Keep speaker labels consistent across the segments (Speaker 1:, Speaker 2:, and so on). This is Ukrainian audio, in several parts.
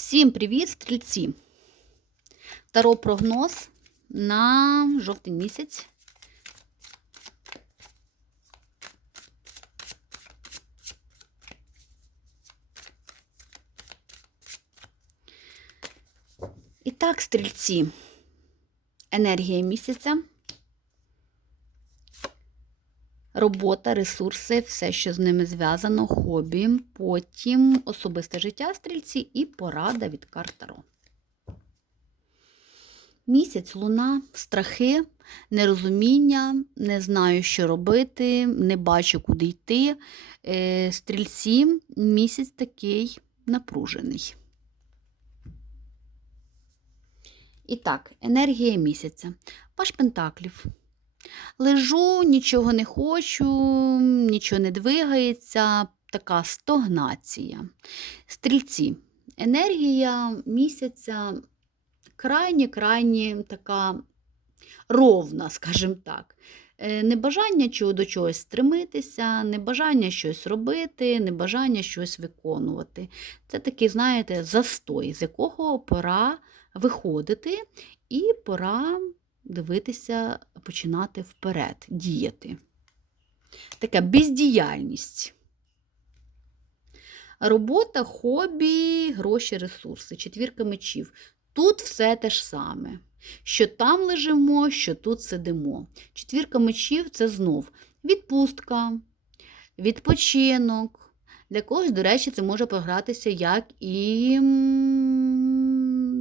Speaker 1: Всім привіт, стрільці! Таро прогноз на жовтень місяць. І так, стрільці, енергія місяця, робота, ресурси, все, що з ними зв'язано, хобі, потім особисте життя стрільці і порада від карт Таро. Місяць, луна, страхи, нерозуміння, не знаю, що робити, не бачу, куди йти. Е, Стрільці, місяць такий напружений. І так, енергія місяця. Паш Пентаклів. Лежу, нічого не хочу, нічого не двигається, така стогнація. Стрільці. Енергія місяця крайні-крайні така ровна, скажімо так. Е, Небажання до чогось стремитися, небажання щось робити, небажання щось виконувати. Це такий, знаєте, застой, з якого пора виходити, і пора дивитися, починати вперед, діяти. Така бездіяльність. Робота, хобі, гроші, ресурси, четвірка мечів. Тут все те ж саме. Що там лежимо, що тут сидимо. Четвірка мечів це знов відпустка, відпочинок. Для когось, до речі, це може програтися як і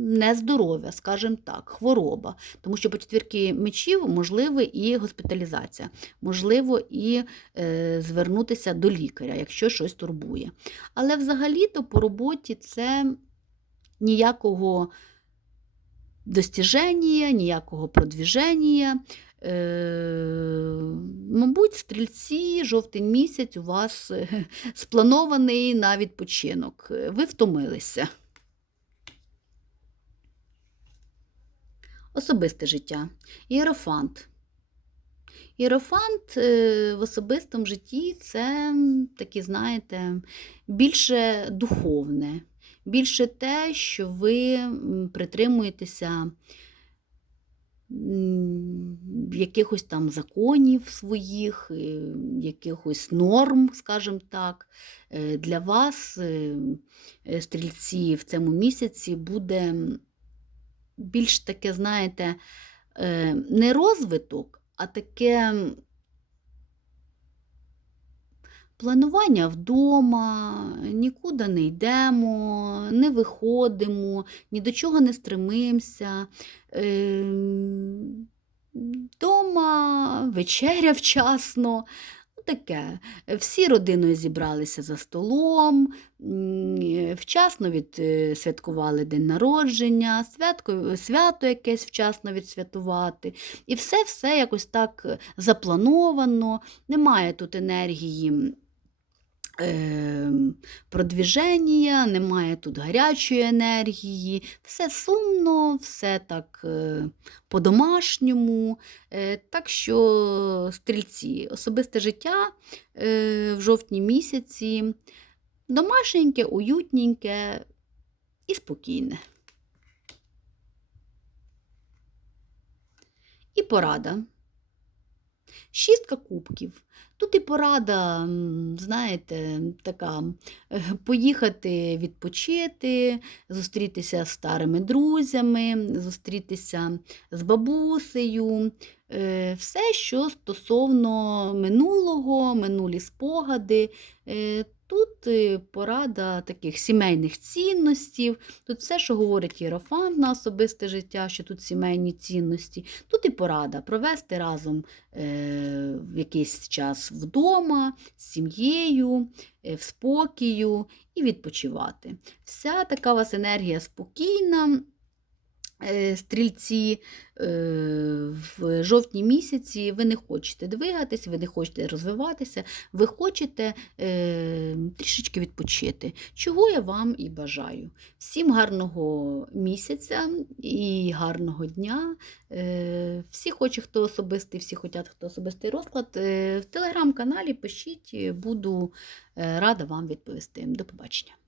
Speaker 1: нездоров'я, скажімо так, хвороба. Тому що по четвірки мечів можливо і госпіталізація, можливо, і е, звернутися до лікаря, якщо щось турбує. Але взагалі-то по роботі це ніякого достіження, ніякого продвіження. Е, Мабуть, стрільці, жовтень місяць у вас е, спланований на відпочинок. Ви втомилися. Особисте життя. Іерофант. Іерофант е, в особистому житті це таке, знаєте, більше духовне, більше те, що ви притримуєтеся якихось там законів своїх, е, якихось норм, скажімо так. Е, Для вас, стрільці, в цьому місяці буде більш таке, знаєте, е, не розвиток, а таке планування вдома, нікуди не йдемо, не виходимо, ні до чого не стремимося. Дома вечеря вчасно. Таке. Всі родиною зібралися за столом, вчасно відсвяткували день народження, святко, свято якесь вчасно відсвятувати. І все-все якось так заплановано, немає тут енергії е, продвіження, немає тут гарячої енергії, все сумно, все так е, по-домашньому. Е, так що, стрільці, особисте життя е, в жовтні місяці домашненьке, уютненьке і спокійне. І порада. Шістка кубків. Тут і порада, знаєте, така е, поїхати відпочити, зустрітися з старими друзями, зустрітися з бабусею. Е, Все, що стосовно минулого, минулі спогади. Тут е, порада таких сімейних цінностей, тут все, що говорить Єрофант на особисте життя, що тут сімейні цінності. Тут і порада провести разом е, в якийсь час вдома, з сім'єю, е, в спокію і відпочивати. Вся така у вас енергія спокійна. Е, Стрільці е, в жовтні місяці ви не хочете двигатись, ви не хочете розвиватися, ви хочете е, трішечки відпочити, чого я вам і бажаю. Всім гарного місяця і гарного дня. Всі хочуть, хто особистий, всі хочуть, хто особистий розклад. В телеграм-каналі пишіть, буду рада вам відповісти. До побачення.